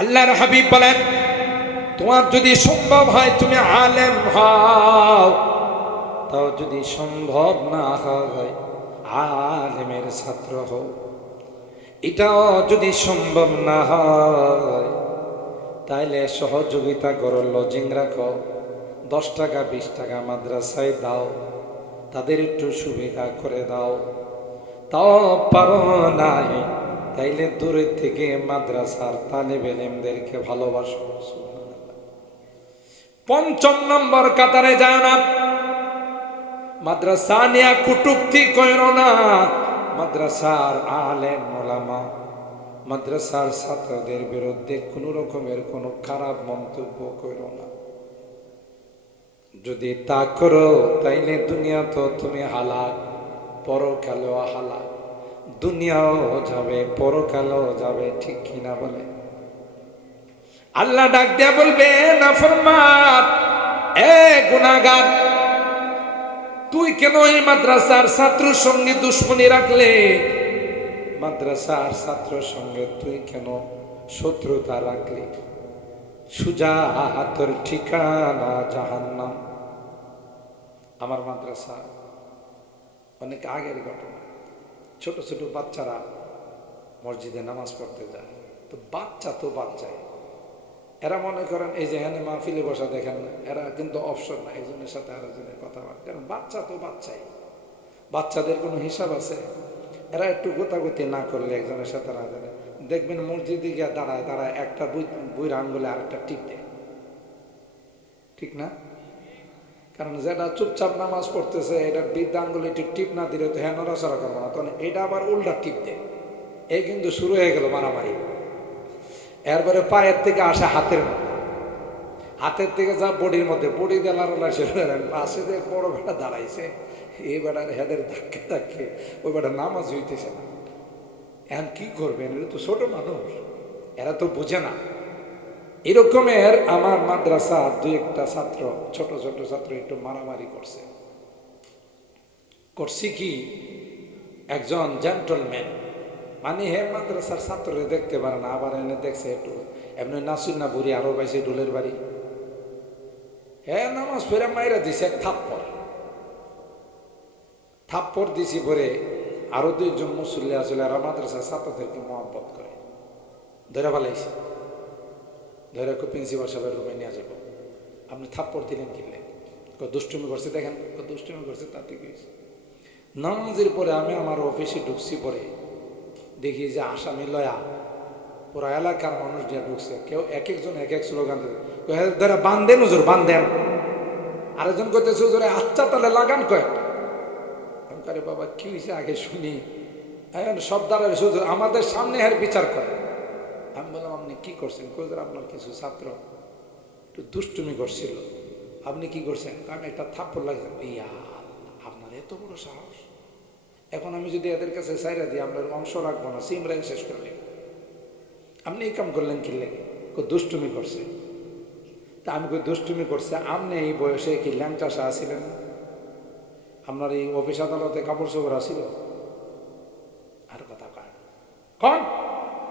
আল্লাহর হাবিব বলেন, তোমার যদি সম্ভব হয় তুমি আলেম হও, তাও যদি সম্ভব না হয় আলেমের ছাত্র হও। এটাও যদি সম্ভব না হয় তাইলে সহযোগিতা করো, লজিং রাখো, 10 টাকা 20 টাকা মাদ্রাসায় দাও, তাদের একটু সুবিধা করে দাও। তাও পারো নাই তাইলে দূরের থেকে মাদ্রাসার তালেবে ইলমদেরকে ভালোবাসো। 5 নম্বর কাতারে যায় না, মাদ্রাসা নিয়ে কটূক্তি কইরো না। মাদ্রাসার আলেম ওলামা, মাদ্রাসার ছাত্রদের বিরুদ্ধে কোন রকমের কোন খারাপ মন্তব্য কইরো না। যদি তা করো তাইলে দুনিয়া তো তুমি হালাক, পরকালেও হালাক। দুনিয়াও যাবে পরকালেও যাবে, ঠিক কিনা বলে? আল্লাহ ডাক দিয়া বলবে, নাফরমান, এ গুনাহগার, তুই কেন এই মাদ্রাসার ছাত্রের সঙ্গে দুশ্মনী রাখলে? মাদ্রাসার ছাত্রের সঙ্গে তুই কেন শত্রুতা রাখলি? সুজা তোর ঠিকানা জাহান্নাম। আমার মাদ্রাসা অনেক আগের ঘটনা। ছোট ছোট বাচ্চারা মসজিদে নামাজ পড়তে যায়, তো বাচ্চাই এরা মনে করেন এই যে হ্যাঁ মাহফিলে বসা দেখেন না, এরা কিন্তু অপশন না একজনের সাথে আরেকজনের কথাবার্তা, কারণ বাচ্চাই, বাচ্চাদের কোনো হিসাব আছে? এরা একটু গোতাগুতি না করলে একজনের সাথে আরেকজনের, দেখবেন মসজিদে গিয়ে দাঁড়ায় একটা বুইর আঙ্গুলে আরেকটা টিপ দেয়, ঠিক না? কারণ যেটা চুপচাপ নামাজ পড়তেছে এটা বৃদ্ধ আঙ্গুলে একটু টিপ না দিলে তো হ্যাঁ নড়াচড়া করবো না, তখন এটা আবার উল্টা টিপ দেয়। এই কিন্তু শুরু হয়ে গেল মারামারি। এরপরে পায়ের থেকে আসে হাতের থেকে যা বডির মধ্যে, বডি দেলার পাশে যে বড় বেটা দাঁড়াইছে, এই বেটার হেদের ধাক্কে ওই বেটা নামাজ হইতেছে না। এখন কি করবেন? এরা তো ছোট মানুষ, এরা তো বুঝে না। এরকমের আমার মাদ্রাসার 2-1টা ছাত্র, ছোট ছাত্র একটু মারামারি করছি কি, একজন জেন্টলম্যান, মানে হে মাদ্রাসার ছাত্ররে দেখতে পারে না, আবার এনে দেখছে একটু এমনি নাসুর না বুড়ি আরো পাইছে ডুলের বাড়ি, হ্যাঁ নামাজ ফেরা মাইরা দিছে এক থাপ্পড় দিছি পরে আরো 2জন মুসল্লি আসলে আর মাদ্রাসার ছাত্রদেরকে মহব্বত করে ধরে ফেলাইছে, ধরে প্রিন্সিপাল সাহেবের রুমে নিয়ে যাবো। আপনি থাপ্পড় দিলেন কিনলে? দুষ্টুমি করছে, দেখেন দুষ্টুমি করছে, তাতে কি হয়েছে? নামাজের পরে আমি আমার অফিসে ঢুকছি, পরে দেখি যে আসামি লয়া পুরা এলাকার মানুষ দিয়ে ঢুকছে, কেউ একজন এক স্লোগান ধরে বান্ধেন হুজুর বান্ধেন, আরেকজন করতেছে হুজুরে আচ্ছা তাহলে লাগান কয়েকটা। আমি করে বাবা কি হয়েছে আগে শুনি, সব দ্বারা হুজুর আমাদের সামনে এর বিচার করে। আমি বললাম আপনি কি করছেন? হুজুর আপনার কিছু ছাত্র একটু দুষ্টুমি করছিল, আপনি কি করছেন? আমি একটা থাপ্পড় লাগছে। ইয়া আপনার এত বড় সাহস! এখন আমি যদি এদের কাছে চাইরা দিই আপনার অংশ রাখবো না, সিমরাই শেষ করলে। আপনি এই কাম করলেন কি লেগে? দুষ্টুমি করছে। তা আমি দুষ্টুমি করছে, আপনি এই বয়সে কি ল্যাংচা আসিলেন? আপনার এই অফিস আদালতে কাপড় চোপড় আসিল? আর কথা কন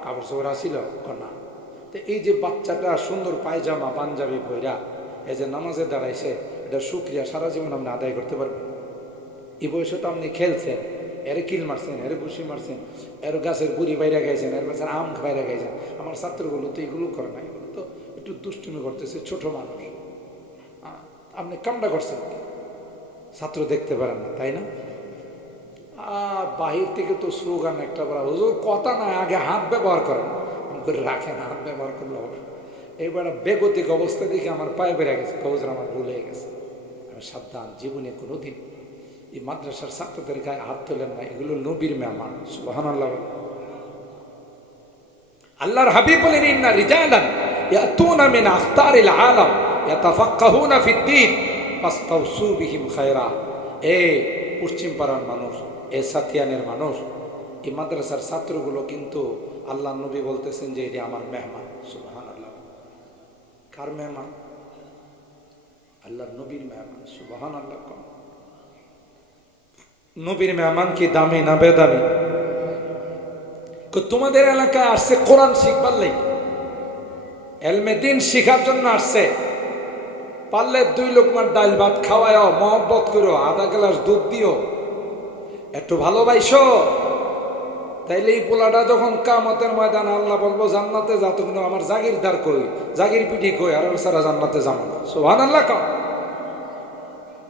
কাপড় চোপড় আসিল না? তো এই যে বাচ্চাটা সুন্দর পায়জামা পাঞ্জাবি পইরা এই যে নামাজে দাঁড়াইছে, এটা শুক্রিয়া সারা জীবন আপনি আদায় করতে পারবেন। এই বয়সে তো আপনি খেলছেন, এরে কিল মারছেন, এরে ঘুষি মারছেন, এর গাছের গুড়ি বাইরে গাইছেন, এর গাছের আম বাইরে গাইছেন। আমার ছাত্রগুলো তো এগুলো করে না, এগুলো তো একটু দুষ্টুমি করতেছে, ছোট মানুষ। আপনি কামটা করছেন, ছাত্র দেখতে পারেন না, তাই না? বাহির থেকে তো স্লোগান একটা বলা, হুজুর কথা না, আগে হাত ব্যবহার করেন। আমি করে রাখেন, হাত ব্যবহার করলে হবে। এইবার বেগতিক অবস্থা দেখে আমার পায়ে বেড়ে গেছে, হুজুর আমার ভুল হয়ে গেছে। আমি সাবধান, জীবনে কোনোদিন এই মাদ্রাসার ছাত্রদের গায়ে হাত তোলেন না, এগুলো নবীর মেহমান। সুবহানাল্লাহ। আল্লাহর হাবিব বলেন, ইন্না রিজালান ইয়াতুনা মিন আখতারিল আলাম ইয়াতাফাক্কাহুনা ফিদ্দীন ফাস্তাউসু বিহিম খায়রা। পশ্চিম পাড়ার মানুষ, সাতিয়ানের মানুষ, এই মাদ্রাসার ছাত্রগুলো কিন্তু আল্লাহ নবী বলতেছেন যে এটি আমার মেহমান। সুবহানাল্লাহ। কার মেহমান? আল্লাহর নবীর মেহমান। সুবহানাল্লাহ। নবীর মেহমান কি দামি না বেদামি? তোমাদের এলাকায় আসছে কোরআন শিখবার লাগি, এলমে দিন শিখার জন্য আসছে, পারলে 2 লোকমার ডাল ভাত খাওয়ায়ও, মহব্বত করো, আধা গ্লাস দুধ দিও, একটু ভালোবাসো। তাইলে এই পোলাটা যখন কামতের ময়দান আল্লাহ বলবো জান্নাতে যা, তো কিন্তু আমার জাগিরদার কই, জাগির পিঠি কই, আর সারা জান্নাতে যাবো না। সুবহানাল্লাহ।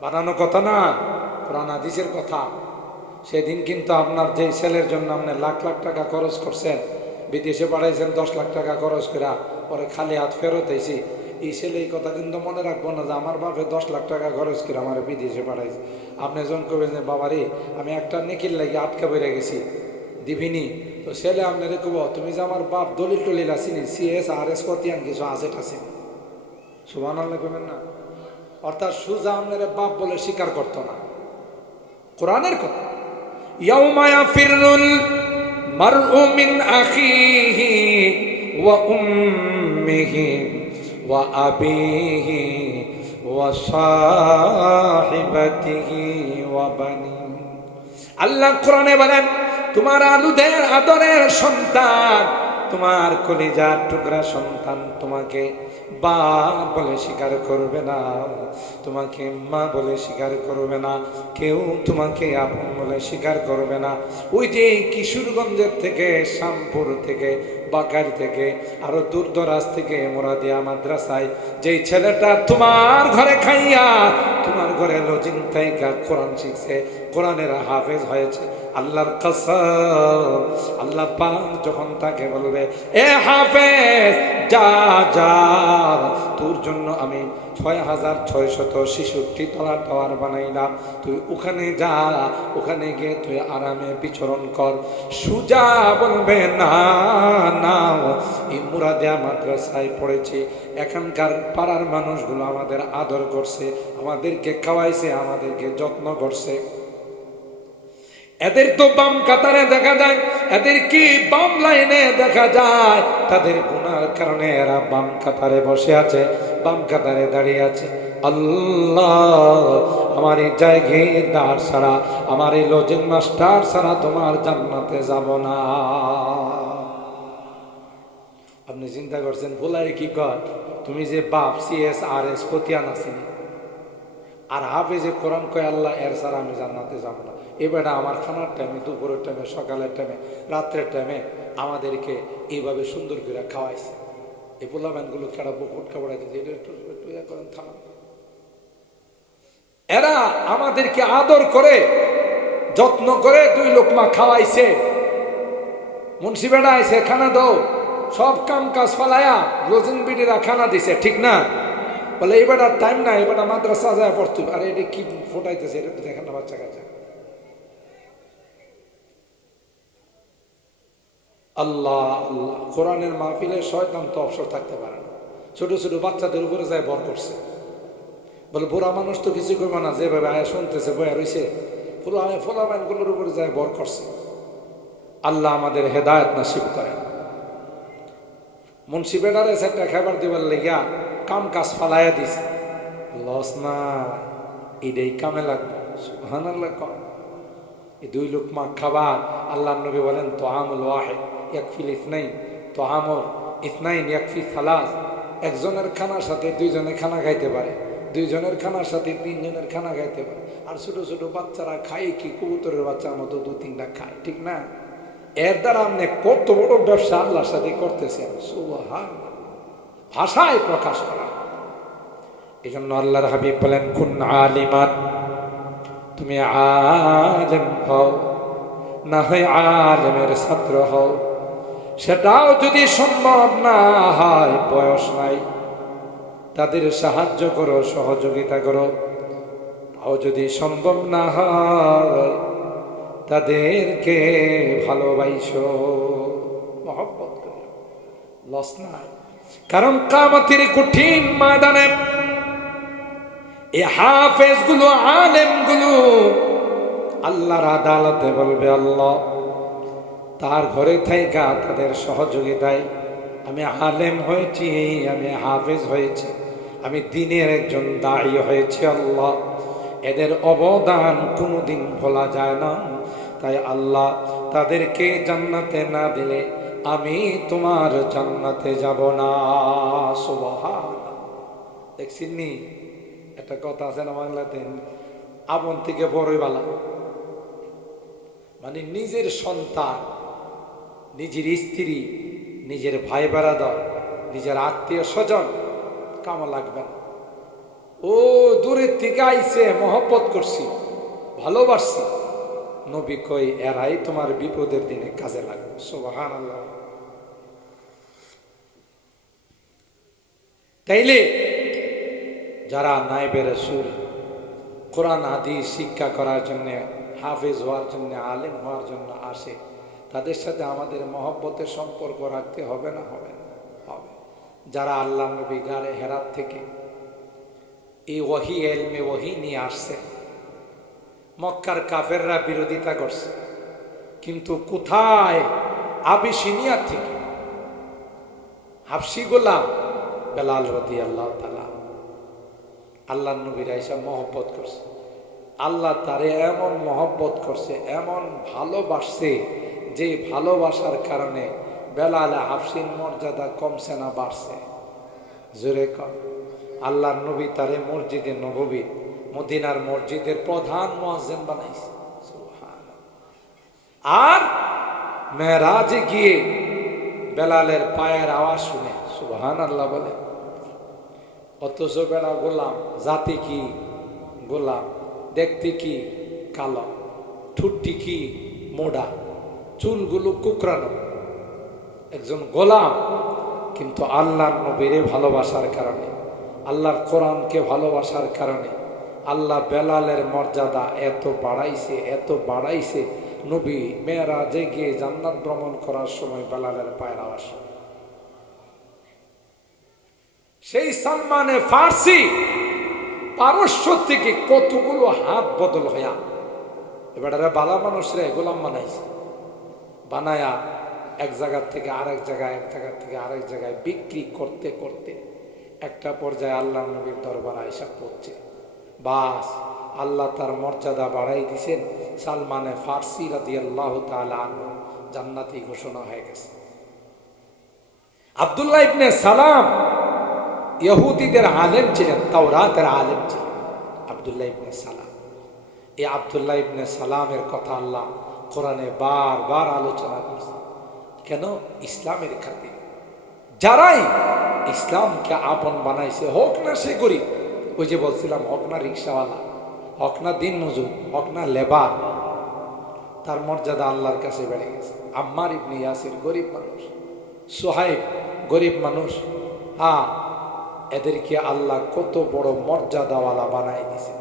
বানানো কথা না, কোরআন হাদিসের কথা। সেদিন কিন্তু আপনার যে ছেলের জন্য আপনি লাখ লাখ টাকা খরচ করছেন, বিদেশে পাঠাইছেন 10 লাখ টাকা খরচ করে, পরে খালি হাত ফেরত হয়েছি, এই ছেলে এই কথা কিন্তু মনে রাখবো না যে আমার বাপে 10 লাখ টাকা খরচ করে আমার বিদেশে পাঠাইছে। আপনি যখন কবেন যে বাবারে আমি একটা নেকির লাগে আটকা বেড়ে গেছি, দিবিনি, তো ছেলে আপনারে কব তুমি যে আমার বাপ দলিল টলিল আসিনি, CS RS কতিয়ান কিছু আসেট আছে। সুবহানাল্লাহ কবেন না। অর্থাৎ সুজা আপনার বাপ বলে স্বীকার করতো না, কোরআনের কথা। ইয়াউমা ইয়াফিরুল মারউ মিন আখিহি ওয়া উম্মিহি ওয়া আবিহি ওয়া সাহিবাতিহি ওয়া বানি। আল্লাহ কোরআনে বলেন তোমার আলুদের আদরের সন্তান, তোমার কলিজার টুকরা সন্তান তোমাকে বাপ বলে স্বীকার করবে না, তোমাকে মা বলে স্বীকার করবে না, কেউ তোমাকে আপন বলে স্বীকার করবে না। ওই যে কিশোরগঞ্জের থেকে, শ্যামপুর থেকে, বাকারি থেকে, আরো দূর দরাজ থেকে মোরাদিয়া মাদ্রাসায় যেই ছেলেটা তোমার ঘরে খাইয়া, তোমার ঘরে লজিং থাইকা কোরআন শিখছে, কোরআনের হাফেজ হয়েছে, আল্লাহর কসম, আল্লাহ পাক যখন তাকে বলবে এ হাফেজ যা যা, তোর জন্য আমি 6666 তলা টাওয়ার বানাইলাম, তুই ওখানে যা, ওখানে গিয়ে তুই আরামে বিচরণ কর। সুজা বলবে না না, এই মুরাদিয়া মাদ্রাসায় পড়েছি, এখানকার পাড়ার মানুষগুলো আমাদের আদর করছে, আমাদেরকে খাওয়াইছে, আমাদেরকে যত্ন করছে। এদের তো বাম কাতারে দেখা যায়, এদের কি বাম লাইনে দেখা যায়, তাদের গুনার কারণে এরা বাম কাতারে বসে আছে, বাম কাতারে দাঁড়িয়ে আছে। আল্লাহ আমার এই জায়গাদার ছাড়া, আমার এই লজিং মাস্টার ছাড়া তোমার জান্নাতে যাব না। আপনি চিন্তা করছেন ভোলাই কি কর, তুমি যে বাপ CS RS কতিয়ান আসিনি, আর হাফেজে কোরআন কয় আল্লাহ এর ছাড়া আমি জান্নাতে যাব না। এবারে আমার খানার টাইমে, দুপুরের টাইমে, সকালের টাইমে, রাত্রের টাইমে আমাদেরকে এইভাবে সুন্দর করে খাওয়াইছে। এই পোলাবানগুলো কেডা বুকুট খাওয়াইছে, এটা একটু একটু করেন থামান। এরা আমাদেরকে আদর করে, যত্ন করে 2 লোকমা খাওয়াইছে। মুন্সি বেড়া আইছে খানা দাও, সব কাম কাজ ফালায়া রোজিন বিডিরা খানা দিছে, ঠিক না? বলে এবার আর টাইম না, এবার মাদ্রাসা যায় পড়তে। আরে এটা কি ফোটাইতেছে, এটা তো দেখেন না বাচ্চা কাচ্চা। আল্লাহ আল্লাহ, কোরআনের মাহফিলে শয়তান তো অবসর থাকতে পারে না। ছোট ছোট বাচ্চাদের উপরে যায় বর করছে, বলে বুড়া মানুষ তো কিছু করবে না, যেভাবে আয়া শুনতেছে বয়া রয়েছে, ফোলাবাইনগুলোর উপরে যায় বর করছে। আল্লাহ আমাদের হেদায়েত নসিব করে। মুন্সি বেড়ারে একটা খাবার দিবার লেগিয়া কাম কাজ ফালাইয়া দিছে, লস না, এটাই কামে লাগবে। সুবহানাল্লাহ। এই 2 লোকমা খাবার, আল্লাহ নবী বলেন তো আমল ওয়াহিদ ইয়াকফিল ইসনাইন, তো আমর ইসনাইন ইয়াকফি সালাস। একজনের খানার সাথে 2 জনে খানা খাইতে পারে, 2 জনের খানার সাথে 3 জনের খানা খাইতে পারে। আর ছোট ছোট বাচ্চারা খায় কি, কবুতরের বাচ্চার মতো 2-3টা খায়, ঠিক না? এর দ্বারা আপনি কত বড় ব্যবসা আল্লাহর সাথে করতেছেন, সুবহানাল্লাহ, ভাষায় প্রকাশ করা। এই জন্য আল্লাহর হাবিব বলেন কুন আলিমান, তুমি আলেম হও, না হয় আলেমের ছাত্র হও। সেটাও যদি সম্ভব না হয়, বয়স নাই, তাদের সাহায্য করো, সহযোগিতা করো। তাও যদি সম্ভব না হয়, তাদেরকে ভালোবাসো, মহব্বত করো, লস নাই। কারণ কিয়ামতের কঠিন ময়দানে এই হাফেজ গুলো, আলেম গুলো আল্লাহর আদালতে বলবে আল্লাহ তার ঘরে থাইকা তাদের সহযোগিতায় আমি আলেম হয়েছি, আমি হাফেজ হয়েছি, আমি দ্বীনের একজন দায়ী হয়েছি। আল্লাহ এদের অবদান কোনোদিন ভোলা যায় না। তাই আল্লাহ তাদেরকে জান্নাতে না দিলে আমি তোমার জান্নাতে যাব না। সুবহানাল্লাহ। দেখছেন নি, একটা কথা আছে না বাংলাতে, আপন থেকে বড়ই বালা। মানে নিজের সন্তান, নিজের স্ত্রী, নিজের ভাই বেড়াদর, নিজের আত্মীয় স্বজন কামা লাগবে না। ও দূরের থেকে আইছে, মহব্বত করছি, ভালোবাসছি, নবী কই এরাই তোমার বিপদের দিনে কাজে লাগবে। সুবহানাল্লাহ। তাইলে যারা নায়েবে রাসূল, কোরআন হাদিস শিক্ষা করার জন্য, হাফেজ হওয়ার জন্য, আলেম হওয়ার জন্য আসে, তাদের সাথে আমাদের মহব্বতের সম্পর্ক রাখতে হবে না? হবে না? হবে। যারা আল্লাহ নবী গারে হেরাত থেকে এই ওয়াহি, এলমে ওয়াহি নিয়ে আসছে, মক্কার কাফেররা বিরোধিতা করছে, কিন্তু কোথায়? আবিসিনিয়া থেকে হাবশি গোলাম বেলাল রাদিয়াল্লাহু তাআলা আল্লাহ নবীর আইসা মহব্বত করছে। আল্লাহ তারে এমন মহব্বত করছে, এমন ভালোবাসছে, যে ভালোবাসার কারণে বেলাল হাবশির মর্যাদা কমছে না বাড়ছে? জোরে কর। আল্লাহ নবী তারে মসজিদে নববী, মদিনার মসজিদের প্রধান মুয়াজ্জিন বানাইছে। সুবহানাল্লাহ। আর মেরাজে গিয়ে বেলালের পায়ের আওয়াজ শুনে সুবহানাল্লাহ বলে। অথচ বেলা গোলাম, জাতি কি গোলাম, দেখতে কি কালো, ঠুট্টি কি মোড়া, চুলগুলো কুকরানো, একজন গোলাম। কিন্তু আল্লাহর নবীরে ভালোবাসার কারণে, আল্লাহর কোরআনকে ভালোবাসার কারণে আল্লাহ বেলালের মর্যাদা এত বাড়াইছে, এত বাড়াইছে। নবী মেরাজে গিয়ে জান্নাত ভ্রমণ করার সময় বেলালের পায়ের আওয়াজ, সেই সালমানে ফার্সি পারস্য থেকে কতগুলো হাত বদল হইয়া এবার বালা মানুষরা গোলাম বানাইছে, বানায়া এক জায়গার থেকে আরেক জায়গায়, এক জায়গা থেকে আরেক জায়গায় বিক্রি করতে করতে একটা পর্যায়ে আল্লাহ নবীর দরবার আইসা পড়ছে। বাস আল্লাহ তার মর্যাদা বাড়াই দিছেন। সালমানে ফার্সি রাদিয়াল্লাহু তাআলা আনহু জান্নাতি ঘোষণা হয়ে গেছে। আব্দুল্লাহ ইবনে সালাম ইহুদিদের আলেম ছিলেন, তাওরাতের আলেম ছিলেন আব্দুল্লাহ ইবনে সালাম। এই আব্দুল্লাহ ইবনে সালামের কথা আল্লাহ কোরআনে বারবার আলোচনা করছে। কেন? ইসলামের খাতিরে। যারাই ইসলামকে আপন বানাইছে, হোক না সে গরিব, ওই যে বলছিলাম, হোক না রিক্সাওয়ালা, হোক না দিন মজুর, হোক না লেবার, তার মর্যাদা আল্লাহর কাছে বেড়ে গেছে। আম্মার ইবনে ইয়াসির গরিব মানুষ, সোহাইব গরিব মানুষ, হ্যাঁ, এদেরকে আল্লাহ কত বড় মর্যাদাওয়ালা বানাই দিছে।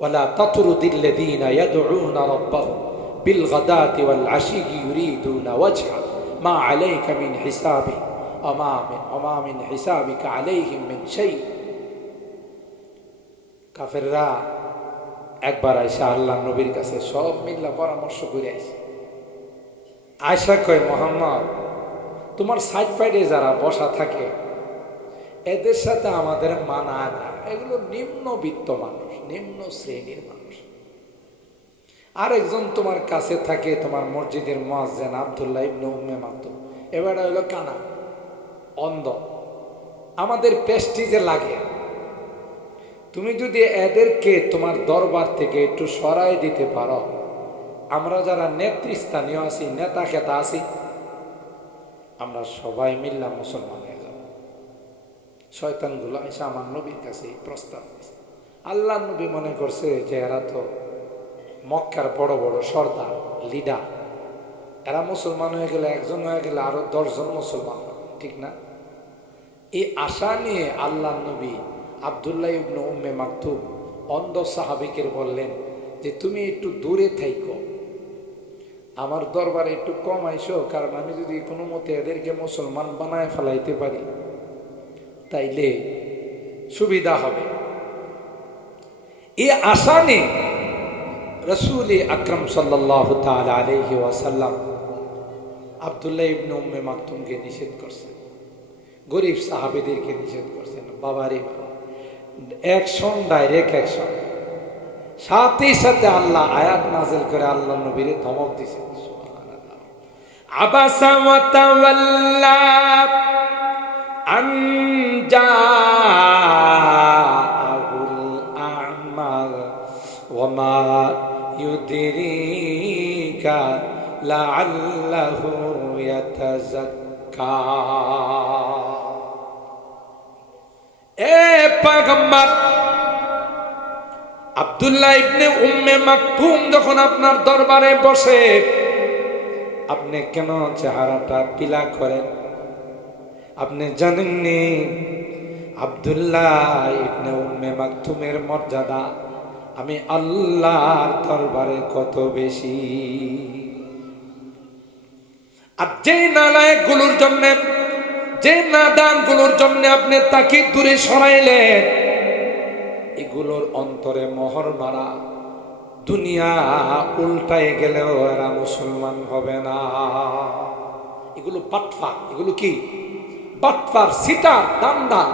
ওয়ালা তাতরুদিল্লাযীনা ইয়াদউনা রাব্বাহুম বিল গাদাতি ওয়াল আশিয়্যি ইউরিদুনা ওয়াজহা মা আলাইকা মিন হিসাবি ওয়া মিন হিসাবিকা আলাইহিম মিন শাই। কাফেররা একবার আয়সা আল্লাহ নবীর কাছে সব মিল্লা পরামর্শ করে আইছে। আয়সা কয়, মুহাম্মদ, তোমার সাইড ফাইডে যারা বসা থাকে এদের সাথে আমাদের মানায় না, এগুলো নিম্নবিত্ত মানুষ, নিম্ন শ্রেণীর মানুষ। আরেকজন তোমার কাছে থাকে, তোমার মসজিদের মুয়াজ্জিন আব্দুল্লাহ ইবনে উম্মে মাকতুম, এবার হলো কানা, অন্ধ, আমাদের প্রেস্টিজে লাগে। তুমি যদি এদেরকে তোমার দরবার থেকে একটু সরাই দিতে পারো, আমরা যারা নেতৃস্থানীয় আছি, নেতা খেতা আছি, আমরা সবাই মিল্লা মুসলমান হয়ে যাব। শয়তানগুলো এসে আমার নবীর কাছে এই প্রস্তাব দিয়েছে। আল্লাহ নবী মনে করছে যে এরা তো মক্কার বড় বড় সর্দার, লিডার, এরা মুসলমান হয়ে গেলে, একজন হয়ে গেলে আরো 10 জন মুসলমান হবে, ঠিক না? এই আশা নিয়ে আল্লাহ নবী আব্দুল্লাহ ইবনে উম্মে মাকতুম অন্ধ সাহাবীকে বললেন যে তুমি একটু দূরে থাইকো, আমার দরবারে একটু কম আইসো, কারণ আমি যদি কোনো মতে এদেরকে মুসলমান বানায় ফেলাইতে পারি তাইলে সুবিধা হবে। এই আশা নিয়ে রাসূল আকরাম সাল্লাল্লাহু তাআলা আলাইহি ওয়াসাল্লাম আব্দুল্লাহ ইবনে উম্মে মাকতুমকে নিষেধ করছেন, গরিব সাহাবীদেরকে নিষেধ করছেন। বাবারে বাবা, অ্যাকশন, ডাইরেক্ট অ্যাকশন। সাথে সাথে আল্লাহ আয়াত নাযিল করে আল্লাহ নবীরে ধমক দিয়েছেন। আবাসা ওয়া তাওয়াল্লা আন জাআহুল আ'মা ওয়া মা ইউদরিকা লাআল্লাহু ইয়াতাযাক্কা। এ পয়গম্বর, আব্দুল্লাহ ইবনে উম্মে মাকতুম যখন আপনার দরবারে বসে, আপনি কেন চেহারাটা পিলা করেন? আপনি জানেননি আব্দুল্লাহ ইবনে উম্মে মাকতুমের মর্যাদা আমি আল্লাহর দরবারে কত বেশি। আর যে নালায়েক গুলোর জন্য, যে নাদান গুলোর জন্য আপনি তাকে দূরে সরাইলেন, এগুলোর অন্তরে মোহর মারা, দুনিয়া উল্টায় গেলেও এরা মুসলমান হবে না। এগুলো বাটফার, এগুলো কি বাটফার, সিটার, দামদার,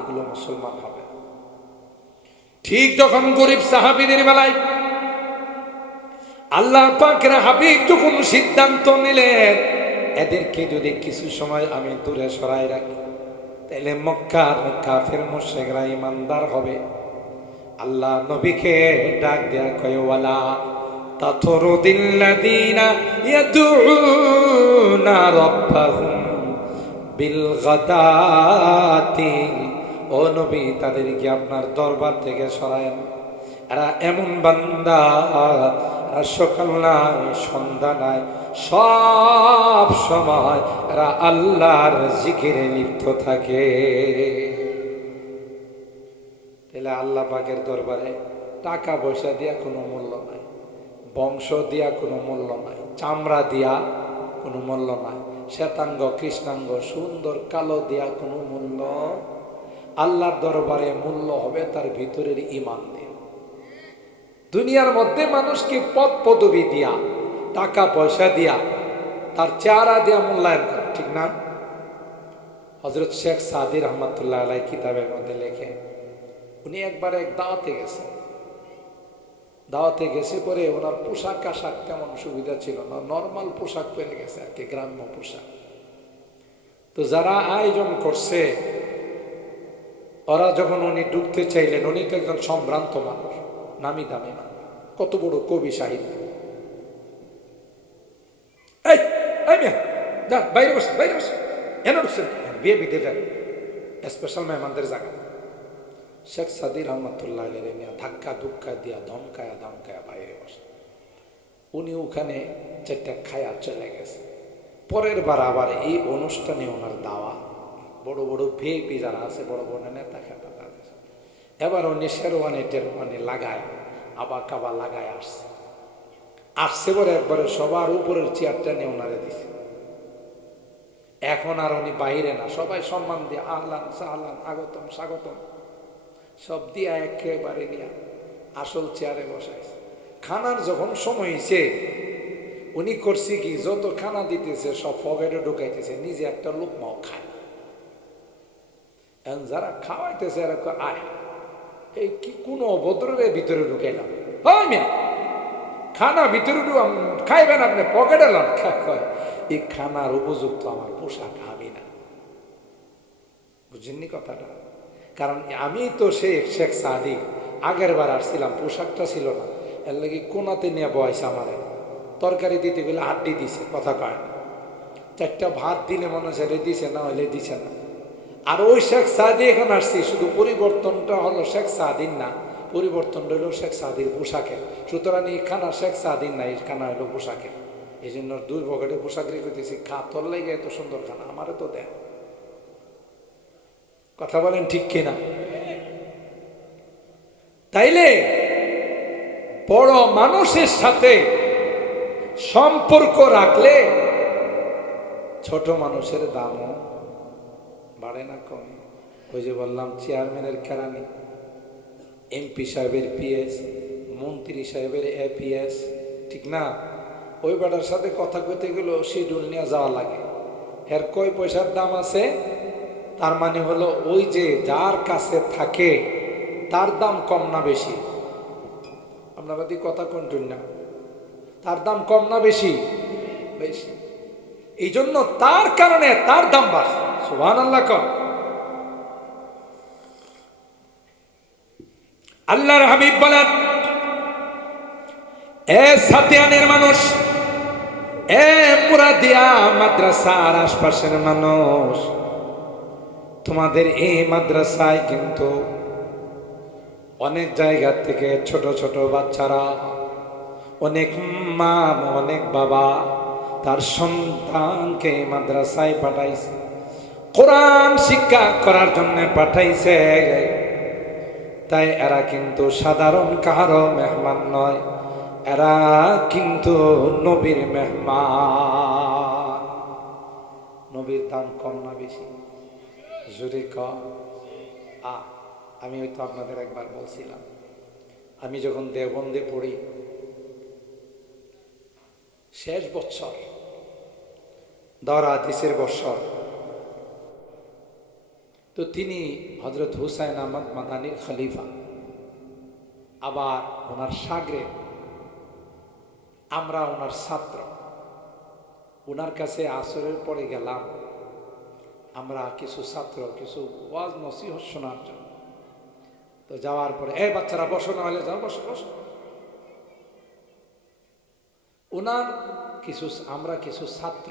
এগুলো মুসলমান হবে না। ঠিক যখন গরিব সাহাবীদের বেলায় আল্লাহ পাকের হাবিব যখন সিদ্ধান্ত নিলেন এদেরকে যদি কিছু সময় আমি দূরে সরাই রাখি তাহলে মক্কার কাফের মুশরিকরা ঈমানদার হবে, আল্লাহ নবীকে ডাক দেয়া কয়, ওয়ালা তাতরুদিল্লাযীনা ইয়াদউনা রাব্বাহুম বিল গাদাতি, ও নবী তাদেরকে আপনার দরবার থেকে সরায়েন। এরা এমন বান্দা, এরা সকাল নাই সন্ধ্যা নাই সব সময় এরা আল্লাহর জিকিরে লিপ্ত থাকে। তাহলে আল্লাহ পাকের দরবারে টাকা পয়সা দিয়া কোনো মূল্য নাই, বংশ দিয়া কোনো মূল্য নাই, চামড়া দিয়া কোনো মূল্য নাই, শ্বেতাঙ্গ কৃষ্ণাঙ্গ সুন্দর কালো দিয়া কোনো মূল্য। আল্লাহর দরবারে মূল্য হবে তার ভিতরের ঈমান দিয়ে। দুনিয়ার মধ্যে মানুষকে পদ পদবি দিয়া, টাকা পয়সা দিয়া, তার চেহারা দিয়া মূল্যায়ন করে, ঠিক না? হযরত শেখ সাদী রহমাতুল্লাহ আলাইহি কিতাবের মধ্যে লেখে, উনি একবার এক দাওয়াতে গেছেন। দাওয়াতে গেছে পরে ওনার পোশাক আশাক তেমন সুবিধা ছিল না, নর্মাল পোশাক পরে গেছে আর কি, গ্রাম্য পোশাক। তো যারা আয়োজন করছে ওরা যখন উনি ঢুকতে চাইলেন, উনি তো একজন সম্ভ্রান্ত মানুষ, নামি দামি মানুষ, কত বড় কবি সাহিত্য। এই যা বাইরে বসে, বাইরে বসে, এনে বসেন, বিয়ে বিদে যান, স্পেশাল মেহমানদের জায়গা। শেখ সাদী রহমাতুল্লাহ আলাইহি ধাক্কা ধুক্কা দিয়া ধমকায়া ধমকায়া বাইরে বসে। উনি ওখানে চারটা খায়া চলে গেছে। পরের বার আবার এই অনুষ্ঠানে ওনার দাওয়া, বড় বড় ভিআইপি যারা আছে, বড় বড় নেতা খেতা তাদের, এবার উনি শেরওয়ানি টেরওয়ানি লাগায় আবা কাবা লাগায় আসছে পরে একবারে সবার উপরের চেয়ারটা নিয়ে ওনারে দিছে। এখন আর উনি বাইরে না, সবাই সম্মান দিয়ে আহলান সাহলান আগতম স্বাগতম সব দিয়া একেবারে নিয়ে আসল চেয়ারে বসাইছে। খানার যখন সময় হয়েছে উনি করছে কি, যত খানা দিতেছে সব পকেটে ঢুকাইতেছে, নিজে একটা লোকমাও খায় না। এখন যারা খাওয়াইতেছে এরা আয়, এই কি কোন অভদ্রের ভিতরে ঢুকাইলাম, খানা ভিতরে খাইবেন আপনি, পকেটে লন খায়। এই খানার উপযুক্ত আমার পোশাক আমি না, বুঝেননি কথাটা? কারণ আমি তো শেখ সাদী আগের বার আসছিলাম, পোশাকটা ছিল না, এর লাগে কোনাতে নিয়ে বয়সে আমারে তরকারি দিতে গেলে হাড্ডি দিছে, কথা কয় না। চারটা ভাত দিলে মনে হয় দিছে, না হলে দিছে না। আর ওই শেখ সাদী এখন আসছি, শুধু পরিবর্তনটা হলো শেখ সাদীর না, পরিবর্তনটা হলো শেখ সাদীর পোশাকের। সুতরাং এই খানা শেখ সাদীর না, এই খানা হলো পোশাকের। এই জন্য দুই পকেটে পোশাক রেখেছি, খা তোর লেগে এত সুন্দর খানা আমারও তো দেয়। কথা বলেন ঠিক কিনা? তাইলে বড় মানুষের সাথে সম্পর্ক রাখলে ছোট মানুষের দামও বাড়ে না, কমে। ওই যে বললাম চেয়ারম্যানের কেরানি, এমপি সাহেবের পিএস, মন্ত্রী সাহেবের এপিএস, ঠিক না? ওই বেটার সাথে কথা কইতে গেলেও শিডিউল নিয়ে যাওয়া লাগে। এর কয় পয়সার দাম আছে, তার মানে হলো ওই যে যার কাছে থাকে তার দাম কম না বেশি? আপনার কথা কন্টুন না, তার দাম কম না বেশি? বেশি। এই জন্য তার কারণে তার দাম বাড়ছে। সুবহানাল্লাহ কর। আল্লাহর হাবিব বলেন, এ সাতিয়ানের মানুষ, এ মুরাদিয়া মাদ্রাসার আশপাশের মানুষ, তোমাদের এই মাদ্রাসায় কিন্তু অনেক জায়গা থেকে ছোট ছোট বাচ্চারা, অনেক মা, অনেক বাবা তার সন্তানকে মাদ্রাসায় পাঠাইছে, কোরআন শিক্ষা করার জন্য পাঠাইছে। তাই এরা কিন্তু সাধারণ কারো মেহমান নয়, এরা কিন্তু নবীর মেহমান। নবীর দাম কম না বেশি? জোরে কম। আমি হয়তো আপনাদের একবার বলছিলাম, আমি যখন দেওবন্দে পড়ি, শেষ বৎসর, দাওরা হাদিসের বৎসর, তো তিনি হযরত হুসাইন আহমদ মাদানির খলিফা, আবার ওনার শাগরেদ, আমরা ওনার ছাত্র। ওনার কাছে আসরের পরে গেলাম আমরা কিছু ছাত্র, কিছু ওয়াজ নসিহত শোনার জন্য। তো যাওয়ার পরে, এই বাচ্চারা বসো, না হলে যাও, বসো বসো। ওনার কিছু, আমরা কিছু ছাত্র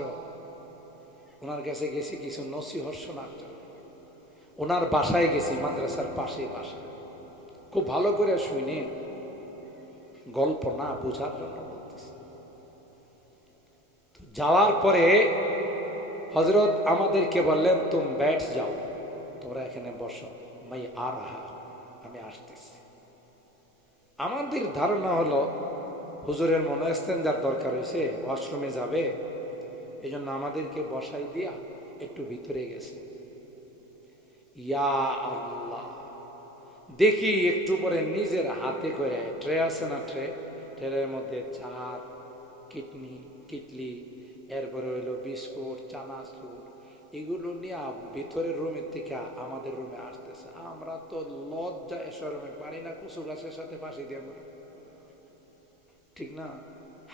ওনার কাছে গেছি কিছু নসিহত শোনার জন্য। ওনার বাসায় গেছি, মাদ্রাসার পাশেই বাসা। খুব ভালো করে শুনে, গল্প না বোঝার জন্য বলতেছি। যাওয়ার পরে হযরত আমাদেরকে বললেন, তুম ব্যাঠ যাও, তোমরা এখানে বসো, মাই আ রাহা, আমি আসতেছি। আমাদের ধারণা হলো হুজুরের মনে ইস্তেঞ্জার দরকার হয়েছে, ওয়াশরুমে যাবে, এই জন্য আমাদেরকে বসাই দিয়া একটু ভিতরে গেছে। ইয়া আল্লাহ, দেখি একটু পরে নিজের হাতে করে ট্রে আছে না, ট্রের মধ্যে চার, কিটলি, এরপরে হইলো বিস্কুট, চানাচুর, এগুলো নিয়ে ভিতরের রুমের থেকে আমাদের রুমে আসতেছে। আমরা তো লজ্জা এসব রুমে পারি না, কুসু গাছের সাথে ফাঁসি দিয়ে আমরা, ঠিক না?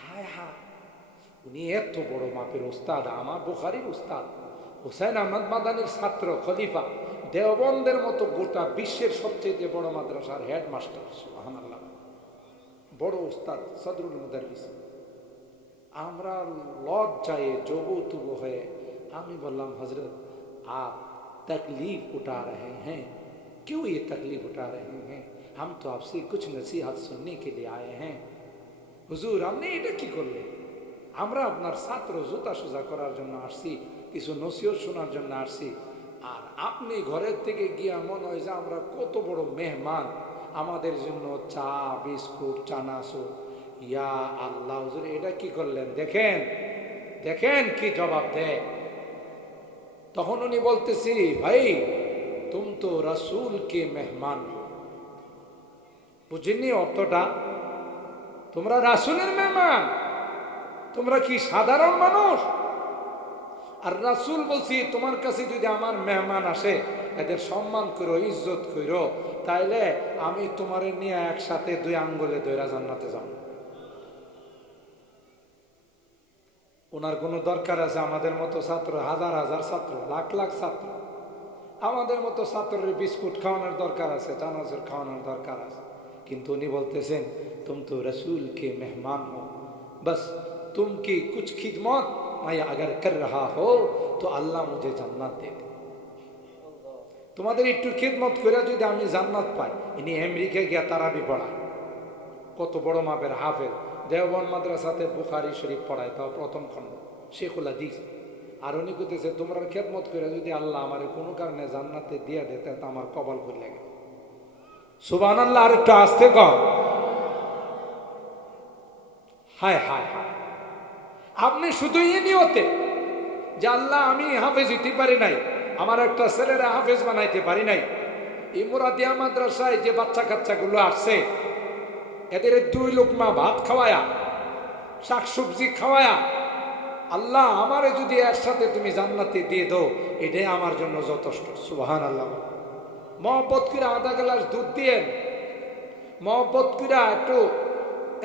হায় হায়, উনি এত বড় মাপের উস্তাদ, আমার বুখারীর উস্তাদ, হুসাইন আহমদ মাদানির ছাত্র, খলিফা, দেওবন্দের মতো গোটা বিশ্বের সবচেয়ে বড় মাদ্রাসার হেডমাস্টার, সুবহানাল্লাহ, বড় উস্তাদ, সদরুল মুদাররিস। আমরা লজ্জায় জবুতুবু হয়ে আমি বললাম, হজরত आप तकलीफ उठा रहे हैं, क्यों ये तकलीफ उठा रहे हैं? हम तो आपसे कुछ नसीहत सुनने के लिए आए हैं। হুজুর, আপনি এটা কি করলেন? আমরা আপনার ছাত্র, জুতা সোজা করার জন্য আসছি, কিছু নসিহত শোনার জন্য আসছি, আর আপনি ঘরের থেকে গিয়া মনে হয় যে আমরা কত বড় মেহমান, আমাদের জন্য চা, বিস্কুট, চানাচুর। ইয়া আল্লাহ, হুজুর এটা কি করলেন? দেখেন দেখেন কি জবাব দেয়। তখন উনি বলতেছি, ভাই তুম তো রাসূল কে মেহমান হো। বুঝিনি অর্থটা? তোমরা রাসূলের মেহমান, তোমরা কি সাধারণ মানুষ? আর রাসূল বলছি, তোমার কাছে যদি আমার মেহমান আসে, এদের সম্মান করো, ইজ্জত করো, তাইলে আমি তোমারে নিয়ে একসাথে 2 আঙ্গুলে ধইরা জান্নাতে যাব। ওনার কোনো দরকার আছে আমাদের মতো ছাত্র, হাজার হাজার ছাত্র, লাখ লাখ ছাত্র, আমাদের মতো ছাত্রের বিস্কুট খাওয়ানোর দরকার আছে, চানাচুর খাওয়ানোর দরকার আছে? কিন্তু উনি বলতেছেন, তুম তো রসুল কে মেহমান হো, बस तुम की कुछ खिदमत मैं अगर कर रहा हो तो अल्लाह मुझे जन्नत दे दे। তোমাদের একটু খিদমত করে যদি আমি জান্নাত পাই। ইনি আমেরিকা গিয়া তারাবি পড়ায়, কত বড় মাপের হাফেজ, দেওবন্দ মাদ্রাসাতে বুখারী শরীফ পড়ায়, তাও প্রথম খণ্ড, শেখুল হাদিস। আর উনি কইতেছে, তোমরা খেদমত করে যদি আল্লাহ আমারে কোনো কারণে জান্নাতে দিয়ে দিতে, তা আমার কপাল খুলে লাগে। সুবহানাল্লাহ, আর একটু আসতে কম। হায় হায় হায়, আপনি শুধু এই নিয়তে যে আল্লাহ আমি হাফেজ হইতে পারি নাই, আমার একটা ছেলেরা হাফেজ বানাইতে পারি নাই, এই মুরাদিয়া মাদ্রাসায় যে বাচ্চা কাচ্চাগুলো আসছে, এদের 2 লোকমা ভাত খাওয়ায়া, শাকসবজি খাওয়ায়া, আল্লাহ আমারে যদি এর সাথে তুমি জান্নাতে দিয়ে দাও, এটাই আমার জন্য যথেষ্ট। সুবহানাল্লাহ। মহব্বত করে আধা গ্লাস দুধ দিয়েন, মহব্বত করে একটু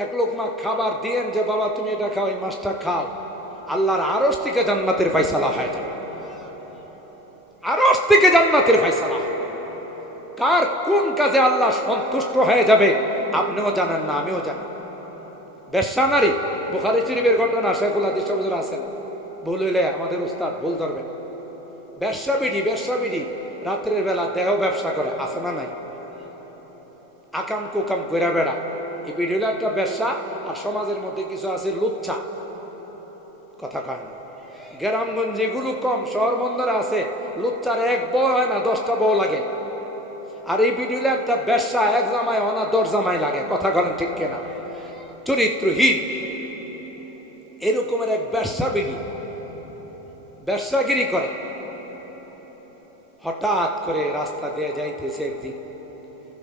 1 লোকমা খাবার দিয়েন, যে বাবা তুমি এটা খাও, এই মাছটা খাও, আল্লাহর আরশ থেকে জান্নাতের ফয়সালা হয়ে যাবে। আরশ থেকে জান্নাতের ফয়সালা। কার কোন কাজে আল্লাহ সন্তুষ্ট হয়ে যাবে আপনিও জানেন না, আমিও জানি। বেশ্যা নারী, বুখারী শরীফের ঘটনা, শেখুল হাদিস হুজুর আছেন, ভুল হইলে আমাদের উস্তাদ ভুল ধরবেন। ব্যবসা বিড়ি রাত্রের বেলা দেহ ব্যবসা করে, আছে না নাই? আকাম কুকাম কইরা বেড়া, এই বিড়ি হলো একটা ব্যবসা। আর সমাজের মধ্যে কিছু আছে লুচ্ছা, কথা কয় না। গ্রামগঞ্জ যেগুলো কম, শহর বন্দরে আছে লুচ্চার এক বউ হয় না 10টা বউ লাগে। আর এই বিড়ি হলো একটা ব্যবসা, এক জামাই হয় না 10 জামাই লাগে, কথা বলেন ঠিক কিনা? চরিত্রহীন এরকমের এক ব্যবসা বিড়ি ব্যবসাগিরি করে। হঠাৎ করে রাস্তা দিয়ে যাইতেছে একদিন,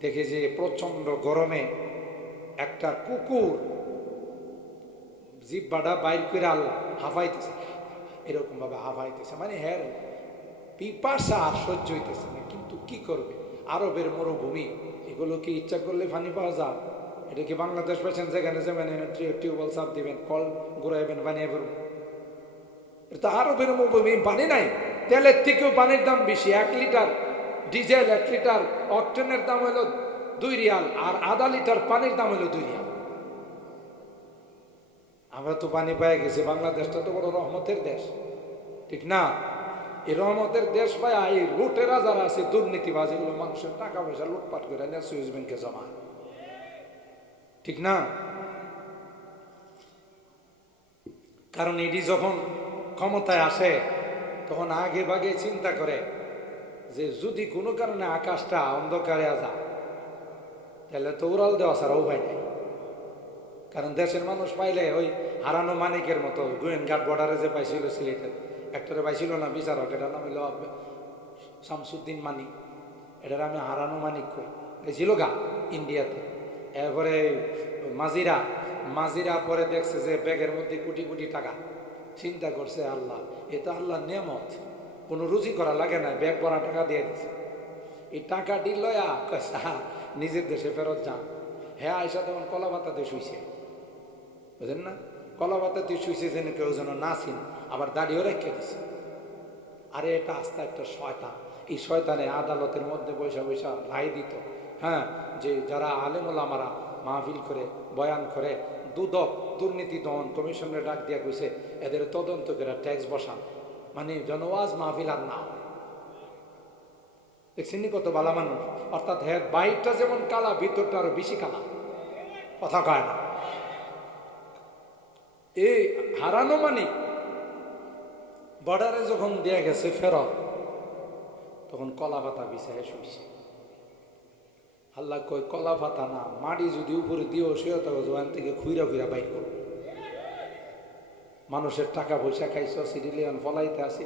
দেখে যে প্রচন্ড গরমে একটা কুকুর জিহ্বাটা বাইর করে আল্লাহ হাফাইতেছে, এরকম ভাবে হাফাইতেছে, মানে হ্যাঁ পিপাসা আর সহ্য হইতেছে না। কিন্তু কি করবে, আরবের মরুভূমি, এগুলো কি ইচ্ছা করলে পানি পাওয়া যায়? এটা কি বাংলাদেশ পেয়েছেন যেখানে যাবেন টিউবওয়েল চাপ দিবেন, কল ঘুরাইবেন, বানিয়ে ফেলবেন? এটা আরবের মরুভূমি, পানি নাই। তেলের থেকেও পানির দাম বেশি। 1 লিটার ডিজেল, 1 লিটার অকটেনের দাম হলো 2 রিয়াল, আর আধা লিটার পানির দাম হলো 2 রিয়াল। আমরা তো পানি পেয়ে গেছি, বাংলাদেশটা তো বড় রহমতের দেশ, ঠিক না? এই রহমতের দেশ ভাই, এই লুটেরা যারা আছে, দুর্নীতিবাজ, এগুলো মানুষের টাকা পয়সা লুটপাট করে নেয়, সুইস ব্যাংকে জমা, ঠিক না? কারণ এটি যখন ক্ষমতায় আসে তখন আগে ভাগে চিন্তা করে যে যদি কোনো কারণে আকাশটা অন্ধকারে আসা, তাহলে তো উড়াল দেওয়া ছাড়া উপায় নেই। কারণ দেশের মানুষ পাইলে ওই হারানো মানিকের মতো, গোয়েনঘাট বর্ডারে যে পাইছিল সিলেটের একটারে পাইছিল না বিচারক, এটার নাম হইল শামসুদ্দিন মানিক, এটার আমি হারানো মানিক কই, গেছিল গা ইন্ডিয়াতে। এরপরে মাজিরা পরে দেখছে যে ব্যাগের মধ্যে কোটি কোটি টাকা। চিন্তা করছে আল্লাহ, এ তো আল্লাহর নিয়ামত, কোনো রুজি করা লাগে না, ব্যাগ ভরা টাকা দিয়ে দিছে। এই টাকাটি লয়া নিজের দেশে ফেরত যান। হ্যাঁ, আয়সা তখন কলা পাতা দিয়ে শুইছে, বুঝলেন না? কলা পাতা দিয়ে শুইছে যেন কেউ যেন না চিন, আবার দাঁড়িয়েও রেখে দিছে। আরে এটা আস্তে একটা শয়তান। এই শয়তানে আদালতের মধ্যে বৈশা রায় দিত, হ্যাঁ, যে যারা আলেম ওলামারা মাহফিল করে বয়ান করে, দুদক দুর্নীতি দমন কমিশনের ডাক দিয়া কইছে এদের তদন্ত করে ট্যাক্স বসান, মানে জনওয়াজ মাহফিল আর না। দেখছেন কত ভালো মানুষ, অর্থাৎ হ্যাঁ বাইরটা যেমন কালা, ভিতরটা আরো বেশি কালা, কথা কয় না। এই হারানো মানে বর্ডারে যখন দেয়া গেছে ফেরত, তখন কলা পাতা বিছায় শুইছে। আল্লাহ কই কলা পাতা না, মাটি যদি উপরে দিও শুয়ে তবে জোয়ান থেকে খুইরা বাইর করবে। মানুষের টাকা পয়সা খাইছ, সিডিলিয়ান ফলাইতে আসি।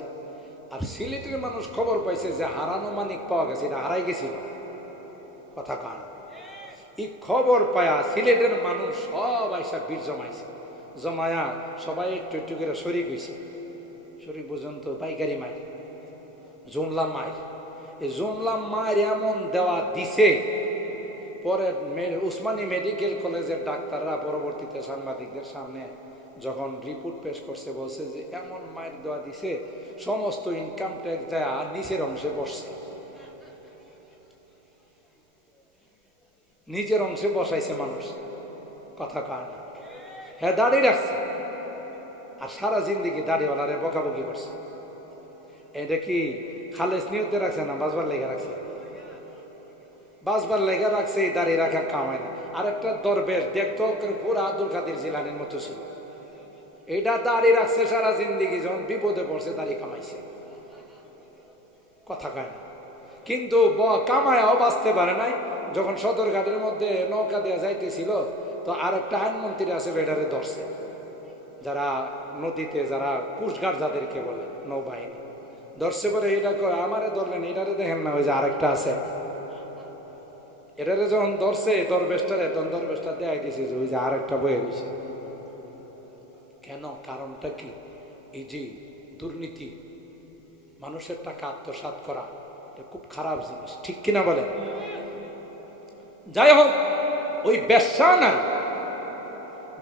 আর সিলেটের মানুষ খবর পাইছে যে হারানো মানিক পাওয়া গেছে, এটা হারাই গেছিল, কথা কান। এই খবর পায়া সিলেটের মানুষ সব আইসা বীর জমায়া সবাই একটু একটু করে শরিক হয়েছে। শরিক পর্যন্ত পাইকারি মায়ের জুমলা মায়ের, এই জুমলা মায়ের এমন দেওয়া দিছে, পরে উসমানী মেডিকেল কলেজের ডাক্তাররা পরবর্তীতে সাংবাদিকদের সামনে যখন রিপোর্ট পেশ করছে, বলছে যে এমন মায়ের দেওয়া দিছে সমস্ত ইনকাম ট্যাক্স দেয়া নিচের অংশে বসছে, নিজের অংশে বসাইছে মানুষ, কথা কয় না। হ্যাঁ দাড়ি রাখছে, আর সারা জিন্দিগি দাড়িওয়ালারে বকাবকি করছে। এটা কি খালেস নিয়তে রাখছে না বাজবার লেগে রাখছে? বাজবার লেগে রাখছে, এই দাড়ি রাখা কামায় না। আর একটা দরবেশ দেখতো পুরো আব্দুল কাদের জিলানির মতো ছিল, এটা দাড়ি রাখছে সারা জিন্দিগি, যখন বিপদে পড়ছে দাড়ি কামাইছে, কথা কয় না। কিন্তু কামায়াও বাঁচতে পারে নাই। যখন সদরঘাটের মধ্যে নৌকা দেওয়া যাইতেছিল, তো আর একটা আইনমন্ত্রী আছে, বেডারে ধরছে, যারা নদীতে যারা কুশঘাট যাদেরকে বলে নৌবাহিনী, ধরছে পরে এটা আমারে ধরলেন, এটারে দেখেন না, ওই যে আরেকটা আছে, এটারে যখন ধরছে দরবেশটারে, তখন দরবেশটা দেখাই দিয়েছে যে ওই যে আরেকটা বয়ে গেছে। কেন? কারণটা কি? এই যে দুর্নীতি, মানুষের টাকা আত্মসাৎ করা, এটা খুব খারাপ জিনিস, ঠিক কিনা বলেন? যাই হোক, ওই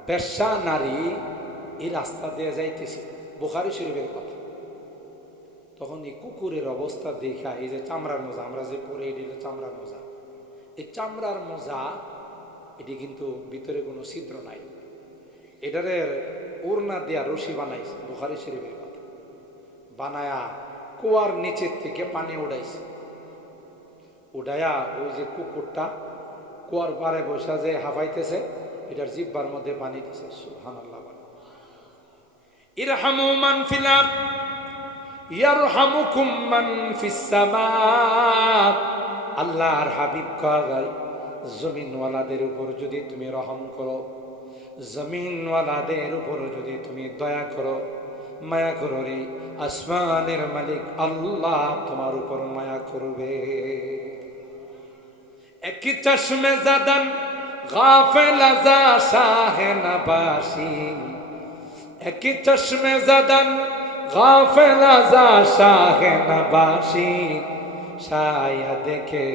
বেশ্যা নারী এই রাস্তা দিয়ে যাইতেছে, বুখারী শরীফের কথা। তখন এই কুকুরের অবস্থা দেখা, এই যে চামড়ার মোজা আমরা যে পরে, এটি হলো চামড়ার মোজা, এই চামড়ার মোজা এটি কিন্তু ভিতরে কোনো ছিদ্র নাই, এটারে ওড়না দেয়া রশি বানাইছে, বুখারী শরীফের কথা। বানায়া কুয়ার নিচের থেকে পানি উড়াইছে, উড়াইয়া ওই যে কুকুরটা কুয়ার পারে বসা যে হাফাইতেছে, এটার জিহ্বার মধ্যে পানি দিছে। সুবহানাল্লাহ। ইরহামু মান ফিল আরদ ইয়ারহামুকুম মান ফিস সামা। আল্লাহর হাবিব কয়, জমিনওয়ালাদের উপর যদি তুমি রহম করো, জমিনওয়ালাদের উপর যদি তুমি দয়া করো, মায়া করো রে, আসমানের মালিক আল্লাহ তোমার উপর মায়া করবে। এক চশমে জাদান গাফিল আযা শাহে নবাসী, এক চশমে জাদান গাফিল আযা শাহে নবাসী, শায়া দেখে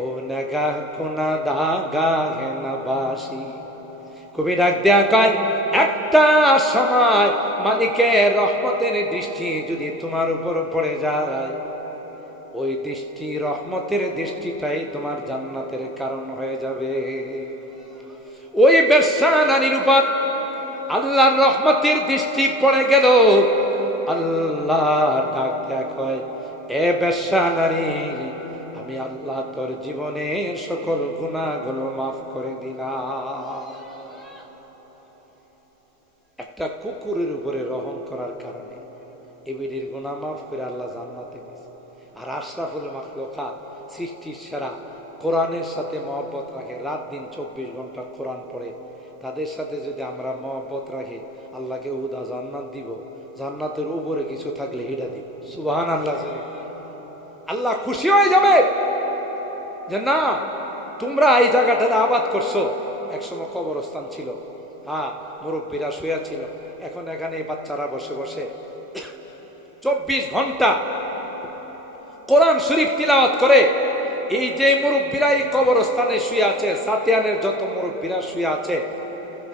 ও নগাহ কুনা দাগাহে নবাসী। কবি ডাক দেয়া কয়, একটা সময় মালিকের রহমতের দৃষ্টি যদি তোমার উপর পড়ে যায়, ওই দৃষ্টি, রহমতের দৃষ্টিটাই তোমার জান্নাতের কারণ হয়ে যাবে। ওই বেশ্যা নারীর উপর আল্লাহর রহমতের দৃষ্টি পড়ে গেল, আল্লাহ ডাক দেয়া কয়, এ বেশ্যা নারী, আমি আল্লাহ তোর জীবনের সকল গুনাহগুলো মাফ করে দিলাম। একটা কুকুরের উপরে রহম করার কারণে এবিডির গুনাহ মাফ করে আল্লাহ জান্নাতে গেছে। আর আশরাফুল মাখলুকাত, সৃষ্টির সেরা, কোরআনের সাথে মহব্বত রাখে, রাত দিন 24 ঘন্টা কোরআন পড়ে, তাদের সাথে যদি আমরা মহব্বত রাখি, আল্লাহকে উদা জান্নাত দিব, জান্নাতের উপরে কিছু থাকলে হিডা দিব। সুবহানাল্লাহ। আল্লাহ খুশি হয়ে যাবে যে না, তোমরা এই জায়গাটাতে আবাদ করছো। একসময় কবরস্থান ছিল, হ্যাঁ, মুরব্বীরা শুয়ে ছিল, এখন এখানে বাচ্চারা বসে বসে 24 ঘন্টা কোরআন শরীফ তিলাওয়াত করে। এই যে মুরব্বীরা এই কবরস্থানে শুয়ে আছে, সাতিয়ানের যত মুরব্বীরা শুয়ে আছে,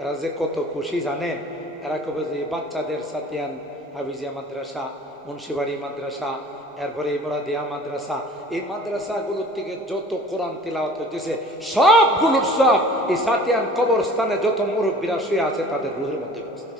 এরা যে কত খুশি জানেন। এরা কবে যে বাচ্চাদের সাতিয়ান হাফিজিয়া মাদ্রাসা, মুন্সিবাড়ি মাদ্রাসা, এরপরে ইমরাদিয়া মাদ্রাসা, এই মাদ্রাসাগুলোর থেকে যত কোরআন তিলাওয়াত হইতেছে সবগুলোর সব এই সাতিয়ান কবরস্থানে যত মুরব্বীরা শুয়ে আছে তাদের রুহের মধ্যে বসতেছে।